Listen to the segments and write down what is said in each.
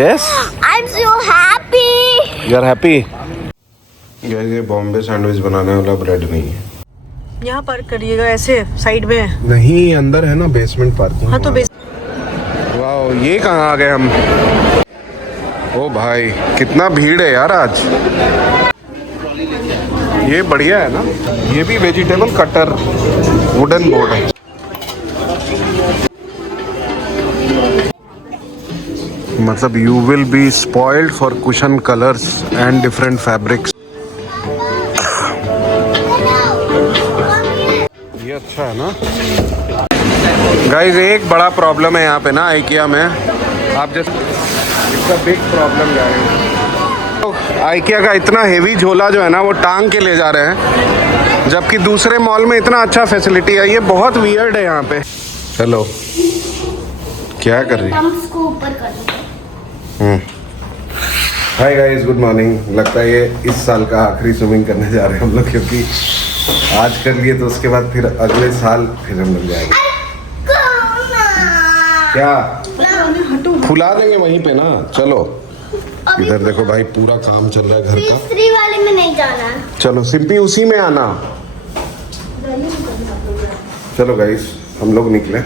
Yes? I'm so happy. You are happy? ये Bombay sandwich बनाने वाला ब्रेड नहीं है। यहाँ पार्क करिएगा ऐसे साइड में। नहीं, अंदर है ना बेसमेंट पार्किंग। हाँ तो वाह, ये कहाँ आ गए हम? ओ भाई, कितना भीड़ है यार आज। ये बढ़िया है ना, ये भी वेजिटेबल कटर वुडन बोर्ड है। मतलब you will be spoiled for cushion colours and different fabrics. ये अच्छा है ना गाइस। एक बड़ा प्रॉब्लम है यहाँ पे ना आइकिया में, आप जैसे इसका बिग प्रॉब्लम गाइस। आइकिया का इतना हेवी झोला जो है ना वो टांग के ले जा रहे हैं, जबकि दूसरे मॉल में इतना अच्छा फैसिलिटी है। ये बहुत वियर्ड है यहाँ पे। हेलो, क्या कर रही है? इसको ऊपर कर दो। Hi guys, good morning. लगता है ये इस साल का आखिरी स्विमिंग करने जा रहे हैं हम लोग, क्योंकि आज कर लिए तो उसके बाद फिर अगले साल फिर हम लोग जाएंगे। क्या फुला देंगे वहीं पे ना। चलो इधर देखो भाई, पूरा काम चल रहा है घर का। तीसरी वाले में नहीं जाना। चलो सिंपी, उसी में आना। चलो गाइस, हम लोग निकले।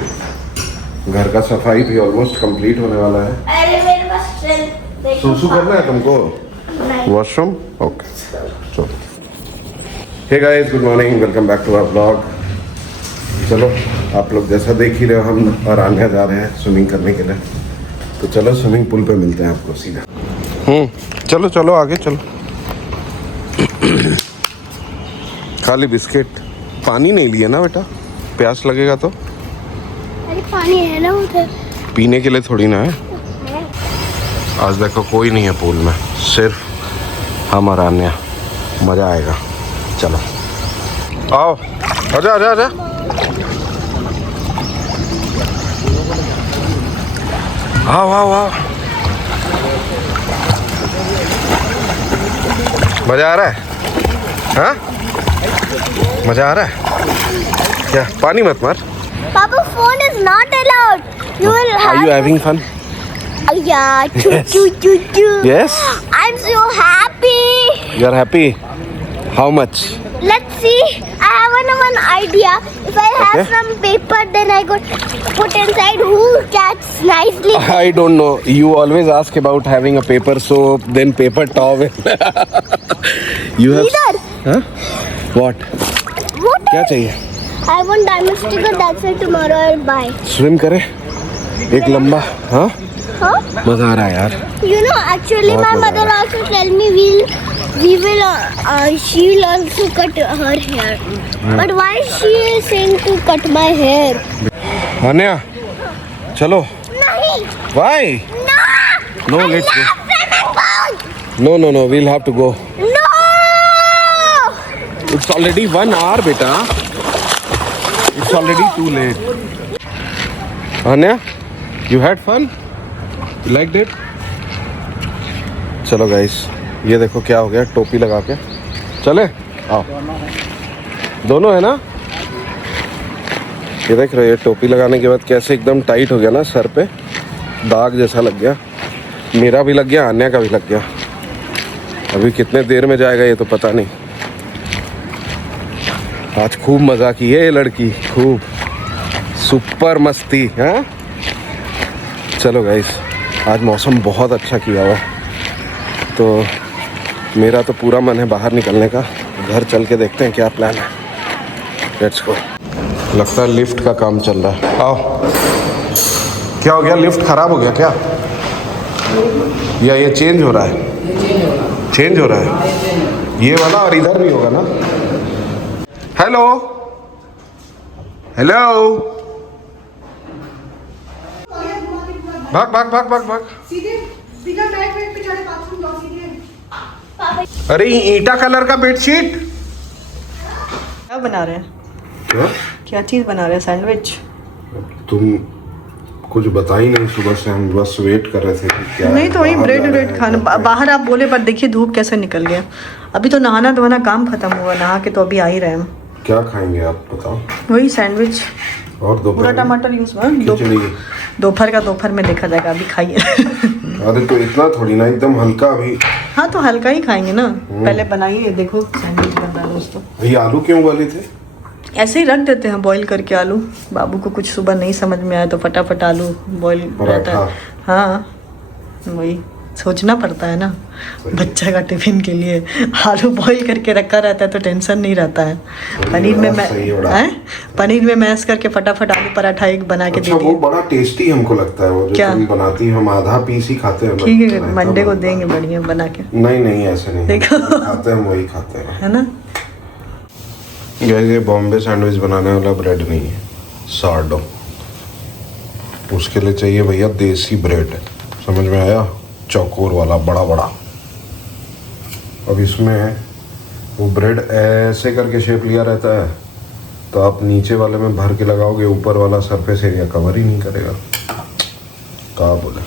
घर का सफाई भी ऑलमोस्ट कंप्लीट होने वाला है। अरे मेरे पास सुसु करना है तुमको? वॉशरूम? ओके, चलो। Hey guys, good morning, welcome back to our blog. चलो, आप लोग जैसा देख ही रहे हो, हम और आन्या जा रहे हैं स्विमिंग करने के लिए। तो चलो स्विमिंग पूल पे मिलते हैं आपको सीधा। चलो चलो आगे चलो। खाली बिस्किट, पानी नहीं लिया ना बेटा? प्यास लगेगा तो। अरे पानी है ना उधर। पीने के लिए थोड़ी ना है। आज देखो कोई नहीं है पूल में, सिर्फ हम और आन्या। मजा आएगा। चलो आओ, आजा आजा आजा। आओ आओ आओ। मजा आ रहा है? हाँ, मजा आ रहा है क्या? पानी मत मार। Papa, phone is not allowed. You will Are have. you having fun? Yeah, choo choo choo choo. Yes? I'm so happy. You are happy? How much? Let's see. I have one idea. If I have Okay. some paper, then I could put inside who catch nicely. I don't know. You always ask about having a paper soap, then paper towel. You have. Neither. Huh? What? What? क्या चाहिए? I want diamond sticker. That's why tomorrow I'll buy. Swim करे एक लंबा। हाँ, Huh? मजा आ रहा है यार। You know, actually, बहुत my मजा mother uh also tell me we will. She will also cut her hair. But why she is saying to cut my hair? Anya, चलो। नहीं. Why? No. No, I let's go. love swimming pool. No, no, no. We'll have to go. No. It's already 1 hour, बेटा. It's already too late. Anya, you had fun? You liked it? चलो guys, ये देखो क्या हो गया। टोपी लगा के चले, आओ। दोनों है ना? ये देख रहे हो, ये टोपी लगाने के बाद कैसे एकदम टाइट हो गया ना, सर पे दाग जैसा लग गया। मेरा भी लग गया, आन्या का भी लग गया। अभी कितने देर में जाएगा ये तो पता नहीं। आज खूब मजा की है ये लड़की, खूब सुपर मस्ती है। चलो गाइस, आज मौसम बहुत अच्छा किया हुआ है, तो मेरा तो पूरा मन है बाहर निकलने का। घर चल के देखते हैं क्या प्लान है। Let's go. लगता है लिफ्ट का काम चल रहा है। आओ। क्या हो गया? लिफ्ट खराब हो गया क्या? या ये चेंज हो रहा है? चेंज हो रहा है ये वाला, और इधर भी होगा ना। हेलो हेलो, भाग भाग भाग भाग भाग। सीधे बिना बैग पे चढ़े बाथरूम जाओ सीधे। अरे ईटा कलर का बेडशीट। क्या बना रहे हैं? क्या क्या चीज़ बना रहे हैं? सैंडविच? तुम कुछ बता ही नहीं, सुबह से हम बस वेट कर रहे थे कि क्या। नहीं तो वही बाहर ब्रेड जा रहे व्रेड हैं, खाना। बाहर आप बोले, पर देखिए धूप कैसे निकल गया। अभी तो नहाना धोना काम खत्म हुआ, नहा के तो अभी आ ही रहे हम। क्या खाएंगे आप बताओ? वही सैंडविच और पूरा दोपहर टमाटर यूज हुआ। खिचड़ी। दोपहर का दोपहर में देखा जाएगा, अभी खाइए। अरे तो इतना थोड़ी ना, एकदम हल्का अभी। हाँ तो हल्का ही खाएंगे ना। पहले बनाइए, देखो सैंडविच बन रहा है दोस्तों। ये आलू क्यों उबाले थे? ऐसे ही रख देते हैं बॉईल करके आलू। बाबू को कुछ सुबह नहीं समझ में आया तो फटाफट आलू बॉईल रहता है। हाँ वही सोचना पड़ता है ना, बच्चा का टिफिन के लिए आलू बॉईल करके रखा रहता है तो टेंशन नहीं रहता है। पनीर में मैश करके फटाफट आलू पराठा एक बना के दे दिए। वो बड़ा टेस्टी हमको लगता है वो जो तुम बनाती हो। हम आधा पीस ही खाते हैं। ठीक है, मंडे को देंगे बढ़िया बना के। नहीं ऐसे नहीं, देखो खाते हैं वही खाते हैं, है ना। ये बॉम्बे सैंडविच बनाने वाला ब्रेड नहीं है, सार्डो। उसके लिए चाहिए भैया देसी ब्रेड, समझ में आया? चौकोर वाला बड़ा। अब इसमें वो ब्रेड ऐसे करके शेप लिया रहता है, तो आप नीचे वाले में भर के लगाओगे, ऊपर वाला सरफेस एरिया कवर ही नहीं करेगा। कहाँ बोले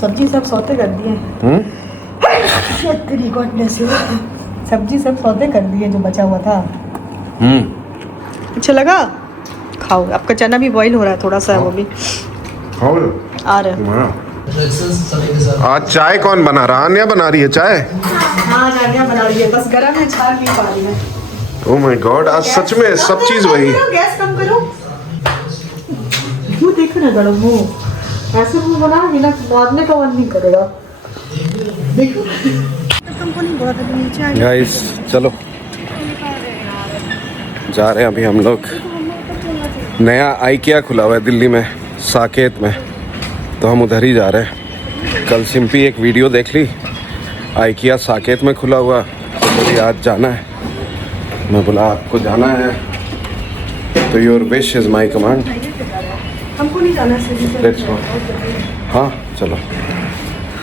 सब्जी सब सौते कर दिए। सब्जी सब सौते कर दिए जो बचा हुआ था। अच्छा लगा? खाओ, आपका चना भी बॉईल हो रहा है थोड़ा सा, वो भी आ रहा है। आज चाय कौन बना रहा? आन्या बना रही है चाय? हाँ आन्या बना रही है, बस गरम है, छान नहीं पा रही है। ओह माय गॉड, आज सच में सब चीज वही। गैस कम करो। वो देखो ना गरम हो, ऐसे मुंह बना बिना मारने का मन नहीं करेगा। देखो कंपनी बहुत है नीचे। गाइस चलो जा रहे हैं अभी हम लोग। नया IKEA खुला हुआ है दिल्ली में, साकेत में, तो हम उधर ही जा रहे हैं। कल सिंपी एक वीडियो देख ली, IKEA साकेत में खुला हुआ, तो मुझे आज जाना है। मैं बोला आपको जाना है तो your wish is my command. हमको नहीं जाना है। Let's go. हाँ चलो,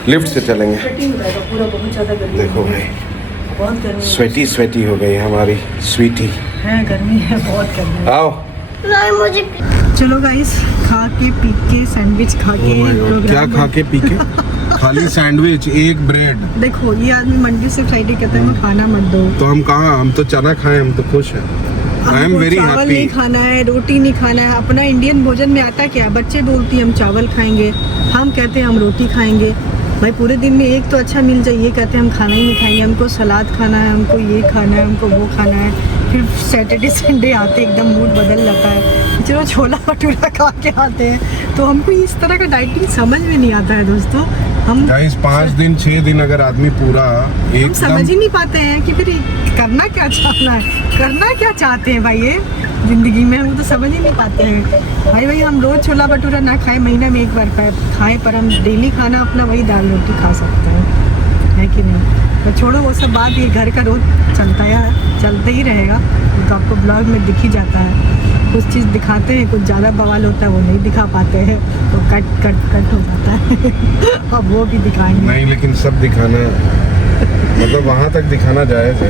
लिफ्ट से चलेंगे। पूरा बहुत ज़्यादा गर्मी देखो भाई, बहुत गर्मी स्वेटी हो गई हमारी स्वीटी। है, गर्मी है, बहुत गर्मी। आओ नहीं मुझे। चलो गाइस, खा के पी के सैंडविच खा के क्या खा के पी के? खाली सैंडविच, एक ब्रेड। देखो ये आदमी मंडी से फ्राइडे कहता है मैं खाना मत दो। तो हम कहाँ, हम तो चना खाएं, हम तो खुश हैं। आई एम वेरी चावल हैप्पी। नहीं खाना है, रोटी नहीं खाना है। अपना इंडियन भोजन में आता क्या? बच्चे बोलती हम चावल खाएंगे, हम कहते हैं हम रोटी खाएंगे। भाई पूरे दिन में एक तो अच्छा मिल जाए, ये कहते हैं हम खाना ही नहीं खाएंगे, हमको सलाद खाना है, हमको ये खाना है, हमको वो खाना है। फिर सैटरडे संडे आते एकदम मूड बदल जाता है, चलो छोला भटूरा खा के आते हैं। तो हमको इस तरह का डाइटिंग समझ में नहीं आता है दोस्तों। हम 5 दिन 6 दिन अगर आदमी पूरा हम समझ ही नहीं पाते हैं कि फिर करना क्या चाहना है, करना क्या चाहते हैं भाई ये जिंदगी में। हम तो समझ ही नहीं पाते हैं भाई हम रोज छोला भटूरा ना खाए, महीना में एक बार खाएं, पर हम डेली खाना अपना वही दाल रोटी खा सकते हैं, है कि नहीं? तो छोड़ो वो सब बात, ये घर का रोज चलता ही रहेगा। तो आपको ब्लॉग में दिख ही जाता है, कुछ चीज़ दिखाते हैं, कुछ ज़्यादा बवाल होता है वो नहीं दिखा पाते हैं, तो कट हो जाता है। अब वो भी दिखाएंगे नहीं, लेकिन सब दिखाना मतलब वहाँ तक दिखाना जायज़ है।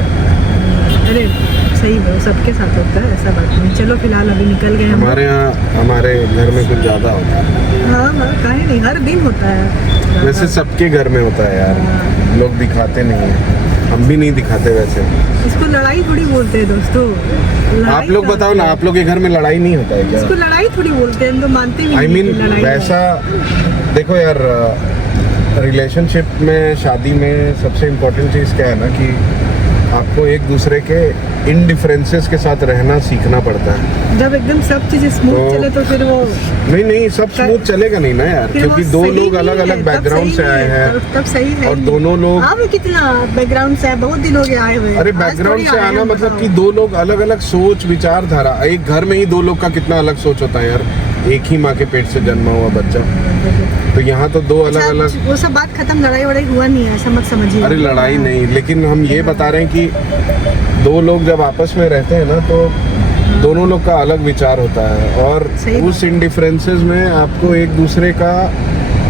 अरे सही है, सबके साथ होता है, ऐसा बात नहीं। चलो फिलहाल अभी निकल गए हमारे यहाँ, हमारे घर में कुछ ज़्यादा होता है। हाँ काहे नहीं, हर दिन होता है। वैसे सबके घर में होता है यार, लोग दिखाते नहीं हैं, हम भी नहीं दिखाते वैसे। इसको लड़ाई थोड़ी बोलते हैं दोस्तों। आप लोग बताओ ना, आप लोग के घर में लड़ाई नहीं होता है क्या? इसको लड़ाई थोड़ी बोलते हैं, तो मानते भी I mean, नहीं वैसा देखो यार, रिलेशनशिप में, शादी में सबसे इम्पोर्टेंट चीज़ क्या है ना कि आपको एक दूसरे के इनडिफरेंसेस के साथ रहना सीखना पड़ता है। जब एकदम सब चीज़ स्मूथ चले तो फिर वो नहीं सब स्मूथ चलेगा नहीं ना यार, क्योंकि दो लोग अलग अलग बैकग्राउंड से आए हैं। तब सही है, और दोनों लोग आप कितना बैकग्राउंड से है, बहुत दिन हो गए आए हुए। अरे बैकग्राउंड से आना मतलब कि दो लोग अलग अलग सोच विचारधारा, एक घर में ही दो लोग का कितना अलग सोच होता है यार, एक ही माँ के पेट से जन्मा हुआ बच्चा। तो यहाँ तो दो अलग अलग, वो सब बात खत्म, लड़ाई वड़ाई हुआ नहीं है, ऐसा मत समझिए। अरे लड़ाई नहीं, लेकिन हम ये बता रहे हैं कि दो लोग जब आपस में रहते हैं ना, तो दोनों लोग का अलग विचार होता है, और उस इनडिफरेंसेस में आपको एक दूसरे का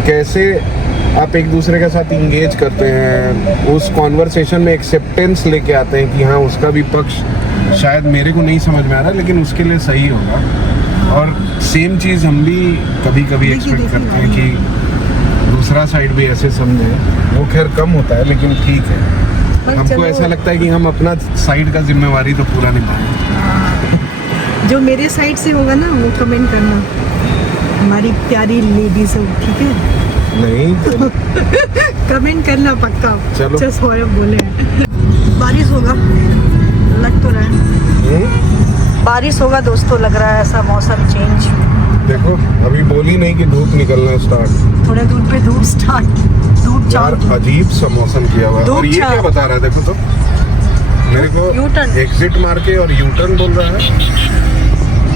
कैसे आप एक दूसरे के साथ इंगेज करते हैं, उस कॉन्वर्सेशन में एक्सेप्टेंस लेके आते हैं कि हाँ उसका भी पक्ष शायद मेरे को नहीं समझ में आ रहा लेकिन उसके लिए सही होगा। और सेम चीज़ हम भी कभी कभी एक्सपेक्ट करते हैं कि दूसरा साइड भी ऐसे समझे। वो खैर कम होता है लेकिन ठीक है, हमको ऐसा लगता है कि हम अपना साइड का जिम्मेवारी तो पूरा निभाएं। जो मेरे साइड से होगा ना वो कमेंट करना, हमारी प्यारी लेडीज हो, ठीक है? नहीं कमेंट करना पक्का। चलो। अच्छा सौरभ बोले बारिश होगा, लग तो रहा है बारिश होगा दोस्तों, लग रहा है ऐसा मौसम चेंज। देखो अभी बोली नहीं कि धूप निकलना स्टार्ट। थोड़े दूर पे धूप स्टार्ट, धूप यार चार। अजीब सा मौसम किया हुआ है। धूप और ये छा- क्या बता रहा है, देखो तो मेरे को U-turn। एग्जिट मार के और यू टर्न बोल रहा है।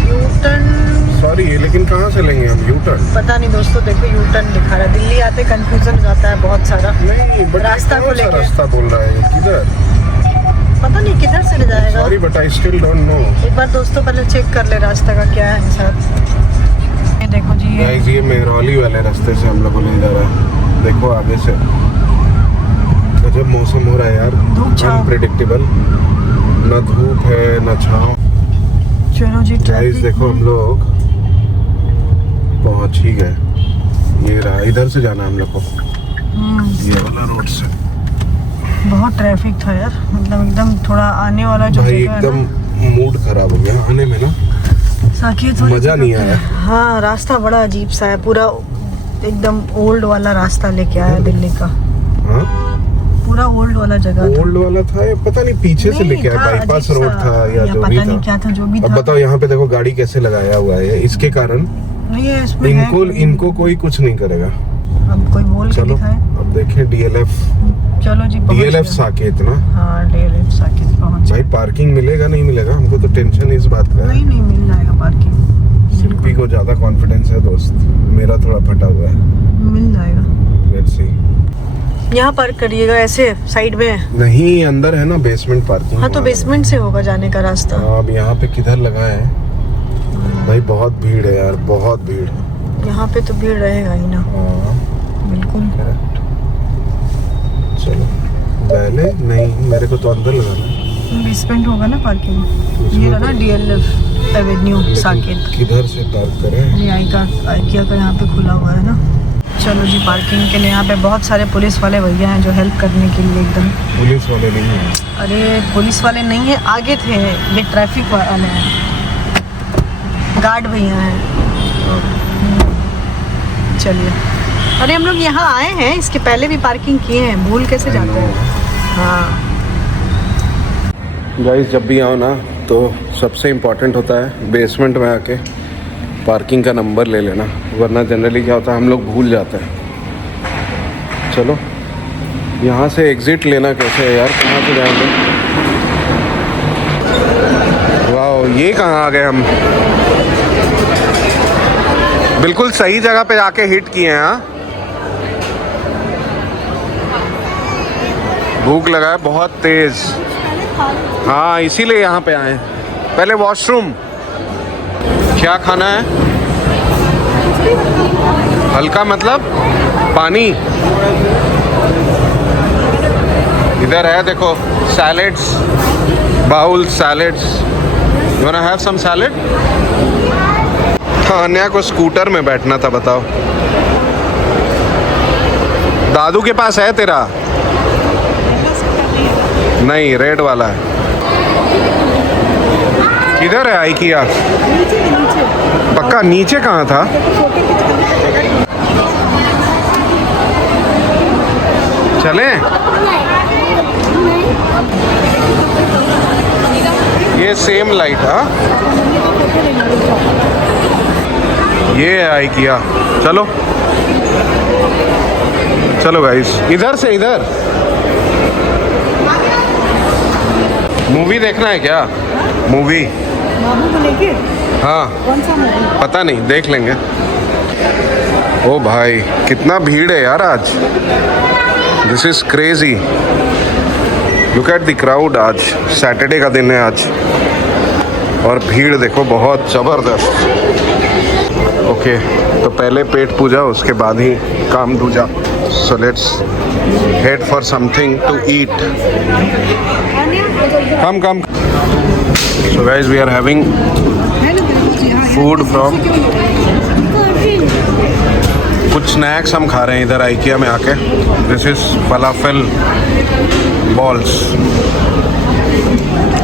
यूटर्न सॉरी लेकिन कहाँ से लेंगे हम यू टर्न? पता नहीं दोस्तों, देखो यूटर्न दिखा रहा है। दिल्ली आते कंफ्यूजन हो जाता है बहुत सारा। नहीं बट रास्ता को लेके। रास्ता बोल रहा है किधर? पता नहीं किधर से ले जाएगा। Sorry but I still don't know. एक बार दोस्तों पहले चेक कर ले रास्ता का क्या है साथ। ये देखो जी, गाइस ये मेहरौली वाले रास्ते से हम लोग को ले जा रहा है। देखो आगे से गजब मौसम हो रहा है यार, धूप छाँव। अनप्रेडिक्टेबल, ना धूप है ना छाँव। चलो जी गाइस ट्रैफिक देखो हम लोग पहुंच ही गए। ये रहा, इधर से जाना है हम लोग को, ये वाला रोड से। बहुत ट्रैफिक था यार, मतलब एकदम थोड़ा आने वाला जो भाई जगह है एकदम ना, मूड खराब हो गया आने में ना, साकेत वाली मजा नहीं जगह पे। आया। हाँ रास्ता बड़ा अजीब सा है, पूरा एकदम ओल्ड वाला रास्ता लेके आया दिल्ली का। हाँ पूरा ओल्ड वाला जगह था। ओल्ड वाला था या पता नहीं पीछे से नहीं, लेके आया, था, बाईपास अजीब रोड सा, था या जो भी पता नहीं था। क्या था, जो भी अब था। बताओ यहाँ पे देखो गाड़ी कैसे लगाया हुआ है, इसके कारण नहीं है इसमें है। इनको कोई कुछ नहीं करेगा। अब कोई बोल के चलो दिखाए। अब देखें डीएलएफ चलो जी पहुंच डीएलएफ गए। साकेत ना। हाँ डीएलएफ साकेत पहुंच भाई पार्किंग मिलेगा नहीं मिलेगा, हमको तो टेंशन इस बात का है। नहीं मिल जाएगा पार्किंग, शिल्पी को ज्यादा कॉन्फिडेंस है दोस्त, मेरा थोड़ा फटा हुआ है। मिल जाएगा। Let's see. यहाँ पार्क करिएगा ऐसे साइड में। नहीं अंदर है ना बेसमेंट पार्किंग। हाँ तो बेसमेंट से होगा जाने का रास्ता। अब यहाँ पे किधर लगा है भाई, बहुत भीड़ है यार, बहुत भीड़। यहाँ पे तो भीड़ रहेगा ही ना, हाँ, बिल्कुल। correct। चलो पहले नहीं, मेरे को तो अंदर लगाना है। बेसमेंट होगा ना पार्किंग। ये रहा ना डीएलएफ एवेन्यू साकेत। किधर से पार्क करें? ये आइकिया का यहाँ पे खुला हुआ है ना। चलो जी पार्किंग के लिए यहाँ पे बहुत सारे पुलिस वाले भैया हैं जो हेल्प करने के लिए एकदम। पुलिस वाले नहीं है। अरे पुलिस वाले नहीं है, आगे थे, ये ट्रैफिक वाले हैं, गार्ड भैया हैं। चलिए, अरे हम लोग यहाँ आए हैं, इसके पहले भी पार्किंग किए हैं, भूल कैसे जाते हैं। हाँ गाइस जब भी आओ ना तो सबसे इम्पोर्टेंट होता है बेसमेंट में आके पार्किंग का नंबर ले लेना, वरना जनरली क्या होता है हम लोग भूल जाते हैं। चलो यहाँ से एग्ज़िट लेना कैसे है यार, कहाँ से जाएंगे? वाह ये कहाँ आ गए हम, बिल्कुल सही जगह पे आके हिट किए हैं। हाँ भूख लगा है बहुत तेज़, हाँ इसीलिए यहाँ पे आए। पहले वॉशरूम, क्या खाना है? हल्का मतलब पानी। इधर है देखो salads, bowl salads. You want to have some salad? Anya को स्कूटर में बैठना था, बताओ। दादू के पास है तेरा? नहीं रेड वाला है। किधर है आइकिया? पक्का नीचे कहाँ था? चले ये सेम लाइट। हाँ ये है आइकिया। चलो चलो गाइस, इधर से इधर। मूवी देखना है क्या? मूवी? बाबू को लेके? हाँ कौन सा मूवी? पता नहीं, देख लेंगे। ओ भाई कितना भीड़ है यार आज, this is crazy. Look at the crowd, आज सैटरडे का दिन है आज, और भीड़ देखो बहुत ज़बरदस्त। ओके तो पहले पेट पूजा, उसके बाद ही काम दूजा। So let's head for something to eat. Come so guys we are having food from, कुछ स्नैक्स हम खा रहे हैं इधर आइकिया में आके। दिस इज फलाफल बॉल्स,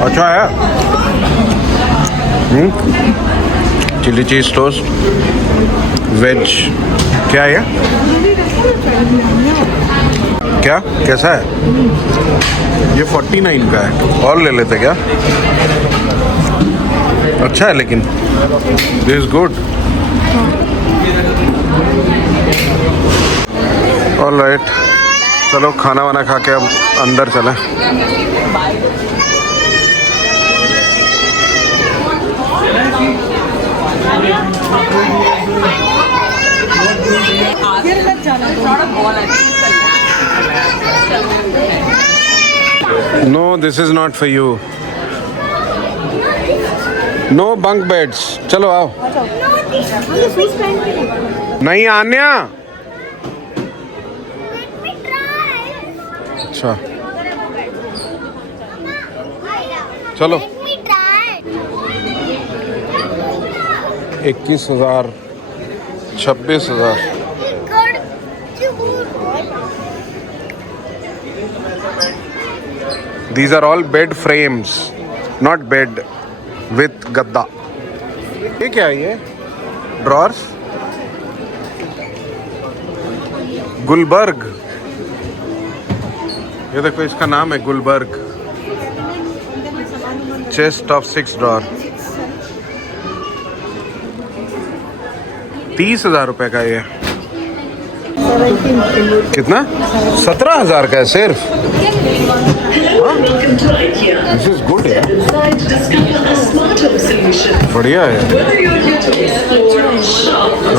अच्छा है। Chilli cheese toast veg. क्या है ये? क्या कैसा है ये? 49 का है। और ले लेते क्या? अच्छा है लेकिन दिस इज गुड। ऑलराइट, चलो खाना वाना खा के अब अंदर चलें। No, this is not for you. No bunk beds. चलो आओ। नहीं आन्या। अच्छा चलो। 21,000 26,000। These are all bed frames, not bed with गद्दा। ये क्या है ये? ड्रॉर्स गुलबर्ग। ये देखो इसका नाम है गुलबर्ग। Chest of 6 drawer. 30,000 रुपए का ये। कितना? 17,000 का है सिर्फ। दिस इज गुड यार, बढ़िया है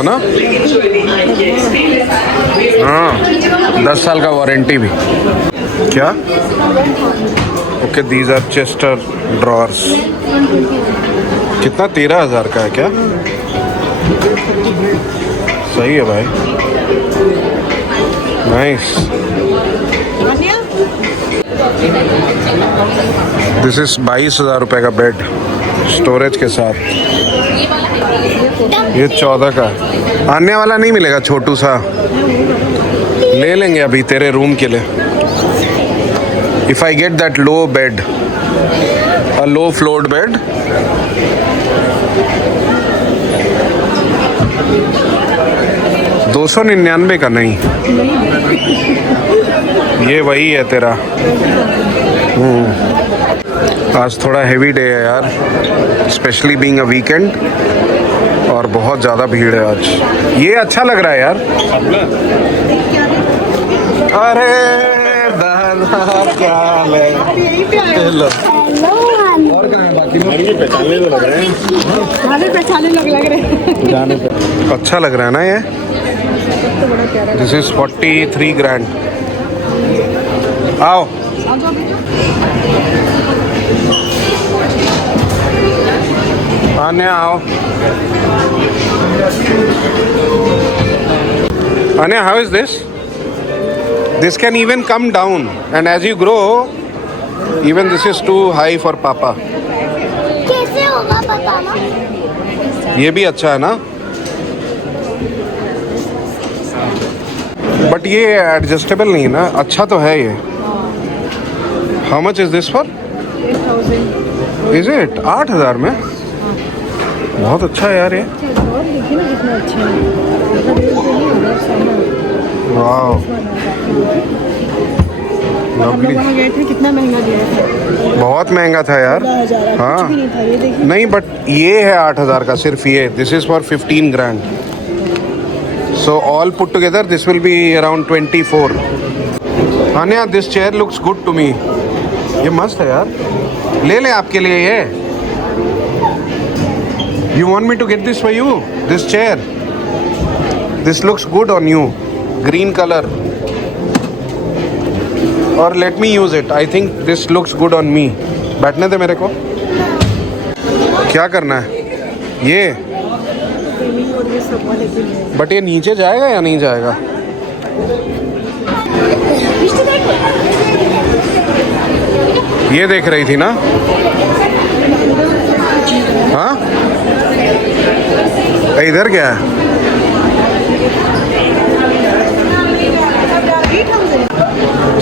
ना? हाँ, 10 साल का वारंटी भी। क्या? Okay, these are chester drawers. कितना? 13,000 का है क्या? सही है भाई, नाइस। दिस इज 22,000 रुपए का बेड स्टोरेज के साथ। ये 14 का है। आने वाला नहीं मिलेगा छोटू सा? ले लेंगे अभी तेरे रूम के लिए। If I get that low bed, a low floored bed. $299 का नहीं, ये वही है तेरा। आज थोड़ा हेवी डे है यार, स्पेशली बीइंग अ वीकेंड, और बहुत ज़्यादा भीड़ है आज। ये अच्छा लग रहा है यार। अरे दादा क्या हाल है? हेलो। और बाकी पहचानने तो लग रहे हैं। पहचाने लग रहे हैं। जाने पे अच्छा लग रहा है ना ये? This is 43 grand। आओ आन्या, आओ Anya. How is this? This can even come down, and as you grow even this is too high for पापा। कैसे होगा बताना? ये भी अच्छा है ना? बट ये एडजस्टेबल नहीं है ना? अच्छा तो है ये। How much is this for? Is it 8,000 में? बहुत अच्छा है यार ये। वाह, वहाँ गए थे, कितना महंगा दिया था। बहुत महंगा था यार। हाँ नहीं, बट ये है 8,000 का सिर्फ ये। This is for 15 grand। So all put together this will be around 24. Anya, this chair looks good to me. ये मस्त है यार, ले ले आपके लिए ये। You want me to get this for you? This chair. This looks good on you. Green color. Or let me use it. I think this looks good on me. बैठने दे मेरे को। क्या करना है ये? बट ये नीचे जाएगा या नहीं जाएगा? ये देख रही थी ना? हाँ, इधर क्या है?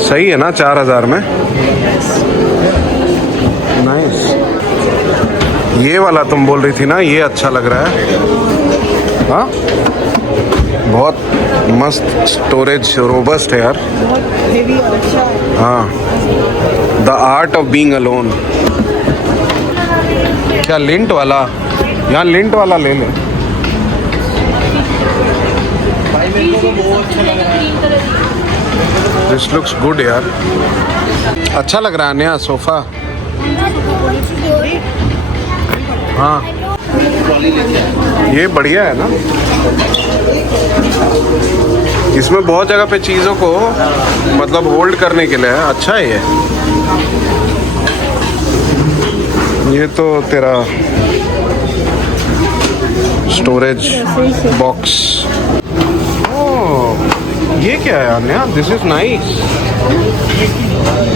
सही है ना 4,000 में? नाइस। ये वाला तुम बोल रही थी ना, ये अच्छा लग रहा है। हाँ, बहुत मस्त स्टोरेज, रोबस्ट है यार। बहुत हेवी और अच्छा है। हाँ, the art of being alone. क्या लिंट वाला? यहाँ लिंट वाला ले ले। दिस लुक्स गुड यार, अच्छा लग रहा है नया सोफा। हाँ, ये बढ़िया है ना। इसमें बहुत जगह पे चीज़ों को मतलब होल्ड करने के लिए है, अच्छा है ये तो तेरा स्टोरेज बॉक्स। ओह, ये क्या है अन्या? This is nice.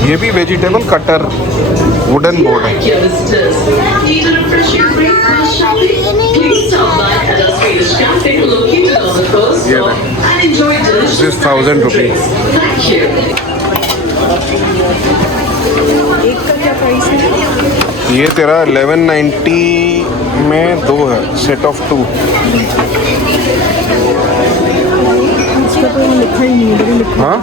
ये भी वेजिटेबल कटर वुडन बोर्ड है। This is 1000 rupees. एक का क्या प्राइस है? ये तेरा 1190 में 2 है, सेट ऑफ 2। इसका तो लिखा ही नहीं है, बड़ी लिखा। हाँ,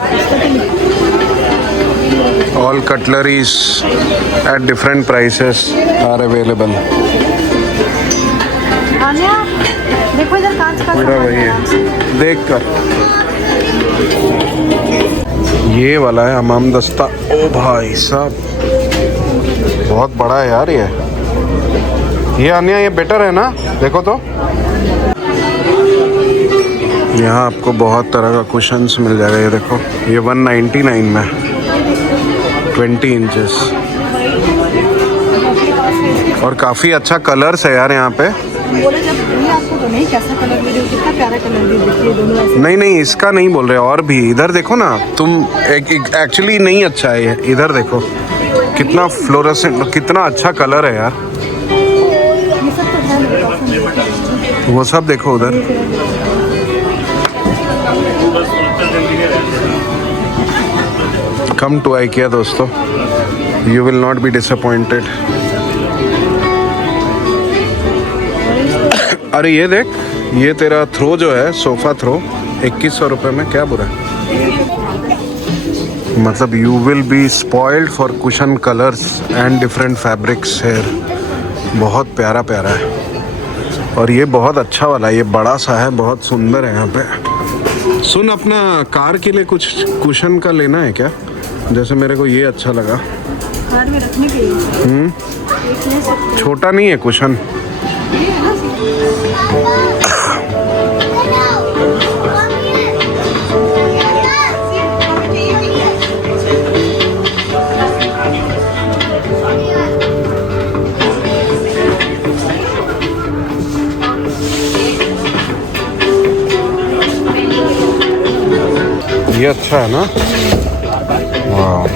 all cutleries at different prices are available. Anya, देखो इधर कांच का पूरा वही है, देख कर। ये वाला है हमाम दस्ता। ओ भाई साहब, बहुत बड़ा है यार ये अन्या, ये बेटर है ना? देखो तो, यहाँ आपको बहुत तरह का कुशन्स मिल जाएगा। ये देखो, ये 199 में 20 इंचेस, और काफ़ी अच्छा कलर्स है यार यहाँ पे। बोले जब ये आपको तो नहीं कैसा कलर वीडियो, कितना प्यारा कलर भी देखिए दोनों ऐसे। नहीं, इसका नहीं बोल रहे, और भी इधर देखो ना तुम। एक्चुअली नहीं अच्छा है ये, इधर देखो कितना फ्लोरेसेंट, कितना अच्छा कलर है यार। ये सब तो है मेरे पसंद। वो सब देखो उधर। कम टू IKEA दोस्तों, you will not be disappointed. अरे ये देख, ये तेरा थ्रो जो है, सोफा थ्रो 2100 रुपये में, क्या बुरा है? मतलब you will be spoiled for cushion colours and different fabrics here. बहुत प्यारा प्यारा है, और ये बहुत अच्छा वाला, ये बड़ा सा है, बहुत सुंदर है। यहाँ पे सुन, अपना कार के लिए कुछ कुशन का लेना है क्या? जैसे मेरे को ये अच्छा लगा, कार में रखने के लिए। छोटा नहीं है कुशन। ये अच्छा है ना? वाह,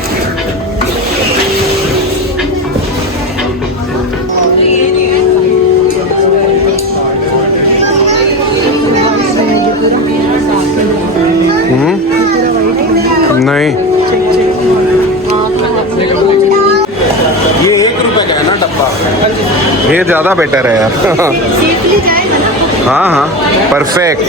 नहीं, ये 1 रुपए का है ना डब्बा, ये ज़्यादा बेटर है यार। हाँ, परफेक्ट।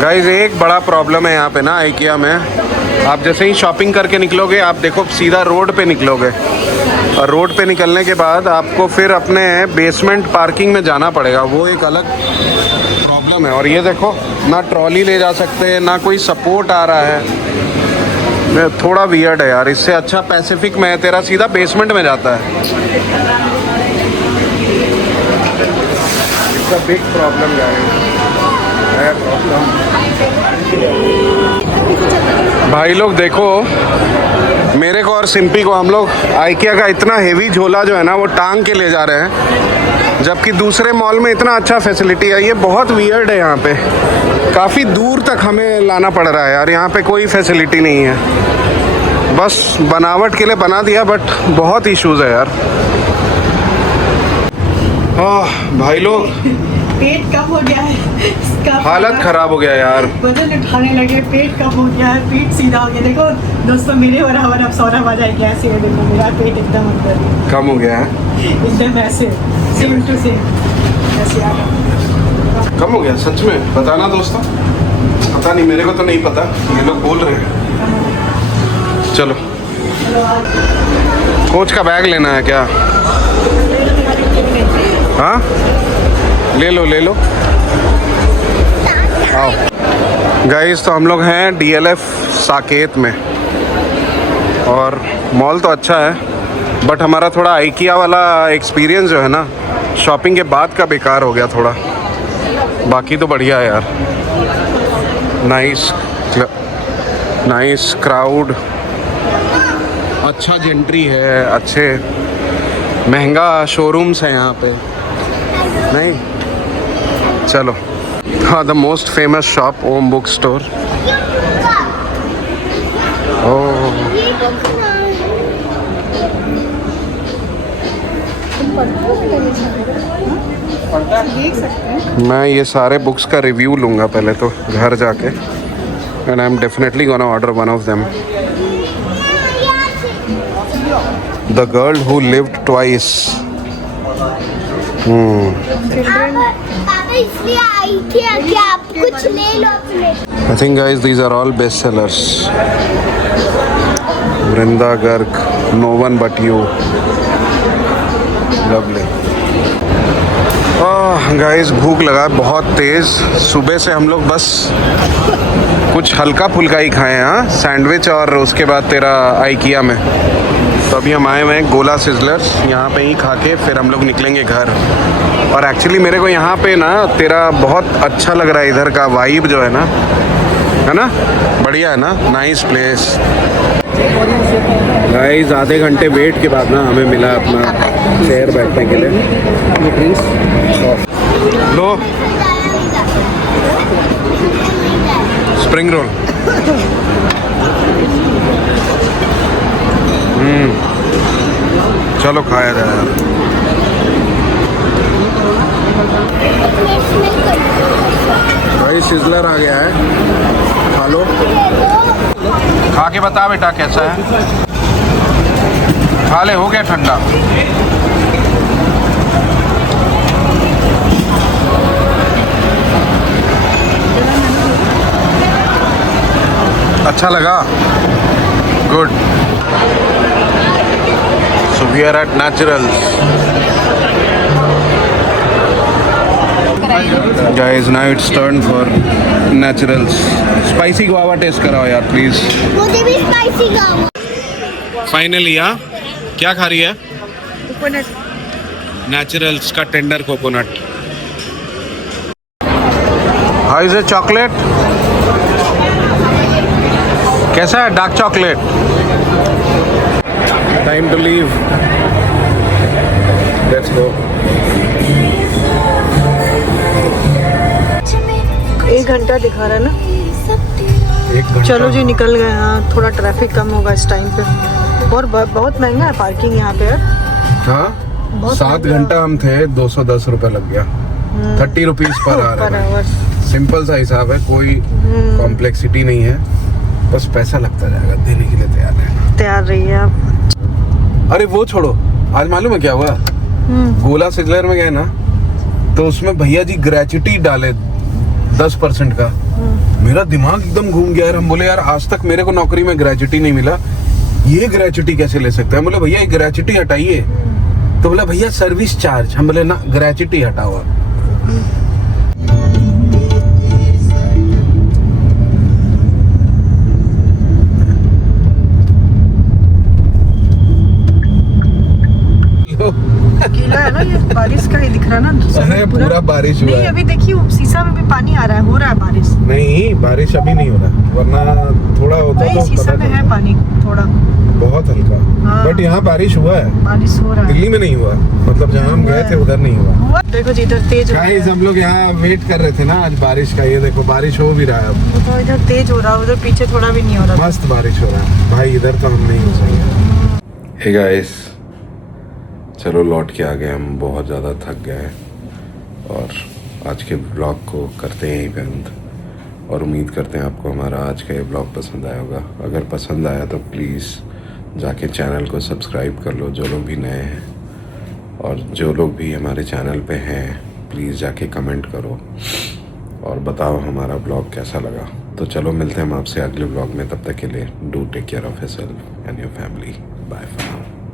गाइस, एक बड़ा प्रॉब्लम है यहाँ पे ना IKEA में, आप जैसे ही शॉपिंग करके निकलोगे, आप देखो सीधा रोड पे निकलोगे, और रोड पे निकलने के बाद आपको फिर अपने बेसमेंट पार्किंग में जाना पड़ेगा, वो एक अलग प्रॉब्लम है। और ये देखो, ना ट्रॉली ले जा सकते, ना कोई सपोर्ट आ रहा है, थोड़ा वियर्ड है यार। इससे अच्छा पैसिफिक में तेरा सीधा बेसमेंट में जाता है। इट्स अ बिग प्रॉब्लम है प्रॉब्लम। भाई लोग देखो, मेरे को और सिंपी को, हम लोग IKEA का इतना हेवी झोला जो है ना, वो टांग के ले जा रहे हैं, जबकि दूसरे मॉल में इतना अच्छा फैसिलिटी है। ये बहुत वियर्ड है, यहाँ पे काफ़ी दूर तक हमें लाना पड़ रहा है यार। यहाँ पे कोई फैसिलिटी नहीं है, बस बनावट के लिए बना दिया, बट बहुत इश्यूज़ है यार। भाई लोग, पेट कम हो गया है इसका। हालत खराब हो गया यार। वजन उठाने लगे, पेट कम हो गया है, पेट सीधा हो गया। देखो दोस्तों, मेरे बराबर अब 100 आ जाएगी ऐसे है। देखो मेरा पेट एकदम अंदर कम हो गया है, एकदम ऐसे सेम टू सेम ऐसे आ गया। कम हो गया सच में? बताना दोस्तों, पता नहीं, मेरे को तो नहीं पता, ये लोग बोल रहे हैं। चलो, कोच का बैग लेना है क्या? हाँ, ले लो ले लो। आओ गाइस, तो हम लोग हैं DLF साकेत में, और मॉल तो अच्छा है बट हमारा थोड़ा आइकिया वाला एक्सपीरियंस जो है ना, शॉपिंग के बाद का बेकार हो गया थोड़ा। बाकी तो बढ़िया है यार, नाइस क्राउड, अच्छा जेंट्री है, अच्छे महंगा शोरूम्स हैं यहाँ पे। नहीं, चलो। हाँ, the most famous shop Om book store. Oh, देख सकते हैं। मैं ये सारे बुक्स का रिव्यू लूँगा पहले तो घर जाके, and I am definitely gonna order one of them. The girl who lived twice. पापा इसलिए आई थी कि आप कुछ ले लो अपने। I think guys these are all best sellers. Vrinda Garg, No One But You. Lovely. Guys भूख लगा है बहुत तेज़। सुबह से हम लोग बस कुछ हल्का फुल्का ही खाए हैं, हाँ, सैंडविच और उसके बाद तेरा आइकिया में। तो अभी हम आए हुए हैं गोला सिजलर्स, यहाँ पे ही खा के फिर हम लोग निकलेंगे घर। और एक्चुअली मेरे को यहाँ पे ना तेरा बहुत अच्छा लग रहा है, इधर का वाइब जो है ना, बढ़िया है ना, नाइस प्लेस। गाइस आधे घंटे वेट के बाद ना हमें मिला अपना चेयर बैठने के लिए। लो स्प्रिंग रोल। चलो खाया जाए यार। भाई सिजलर आ गया है, खा लो, खा के बता बेटा कैसा है। खा ले, हो गया ठंडा। अच्छा लगा? Good. So we are at Naturals. Guys, now it's turn for Naturals. Spicy guava taste कराओ यार प्लीज। मुझे भी स्पाइसी गावा। फाइनली यहाँ क्या खा रही है? कोकोनट। Naturals का tender coconut. How is it chocolate? कैसा है dark chocolate? Time to leave, let's go. 1 घंटा दिखा रहा है ना। 1 घंटा। चलो जी निकल गए। हाँ, थोड़ा ट्रैफिक कम होगा इस टाइम पे। और बहुत महंगा है पार्किंग यहाँ पे यार। हाँ, 7 घंटा हम थे, 210 रुपये लग गया। 30 रुपीज पर आवर। सिंपल सा हिसाब है, कोई कॉम्प्लेक्सिटी नहीं है, बस पैसा लगता जाएगा, देने के लिए तैयार रहिए आप। अरे वो छोड़ो, आज मालूम है क्या हुआ? गोला सिजलर में गए ना, तो उसमें भैया जी ग्रेचुटी डाले 10% का। मेरा दिमाग एकदम घूम गया यार। हम बोले यार आज तक मेरे को नौकरी में ग्रेचुटी नहीं मिला, ये ग्रेचुटी कैसे ले सकते हैं? बोले भैया ये ग्रेचुटी हटाइए। तो बोला भैया सर्विस चार्ज। हम बोले ना, ग्रेचुटी हटाओ। गीला है ना, ये बारिश का ही दिख रहा ना। अरे पूरा बारिश हुआ नहीं, है। अभी देखिए शीशा में भी पानी आ रहा है, हो रहा है बारिश। नहीं, बारिश अभी नहीं हो रहा, वरना थोड़ा होता नहीं, तो शीशा पता में है चलता। पानी थोड़ा, बहुत हल्का। हाँ। बट यहाँ बारिश हुआ है, बारिश हो रहा है। दिल्ली में नहीं हुआ, मतलब जहाँ हम गए थे उधर नहीं हुआ। देखो जी इधर तेज हो रहा गाइस है। हम लोग यहाँ वेट कर रहे थे ना आज बारिश का, ये देखो बारिश हो भी रहा है अब। तो इधर तेज हो रहा है, उधर पीछे थोड़ा भी नहीं हो रहा। मस्त बारिश हो रहा है भाई, इधर तो हम नहीं हो सके। हे गाइस, चलो लौट के आ गए हम, बहुत ज़्यादा थक गए हैं और आज के ब्लॉग को करते हैं यहीं पे अंत, और उम्मीद करते हैं आपको हमारा आज का ये ब्लॉग पसंद आया होगा। अगर पसंद आया तो प्लीज़ जाके चैनल को सब्सक्राइब कर लो, जो लोग भी नए हैं, और जो लोग भी हमारे चैनल पे हैं प्लीज़ जाके कमेंट करो और बताओ हमारा ब्लॉग कैसा लगा। तो चलो मिलते हैं हम आपसे अगले ब्लॉग में, तब तक के लिए do take care of yourself and your family. Bye for now.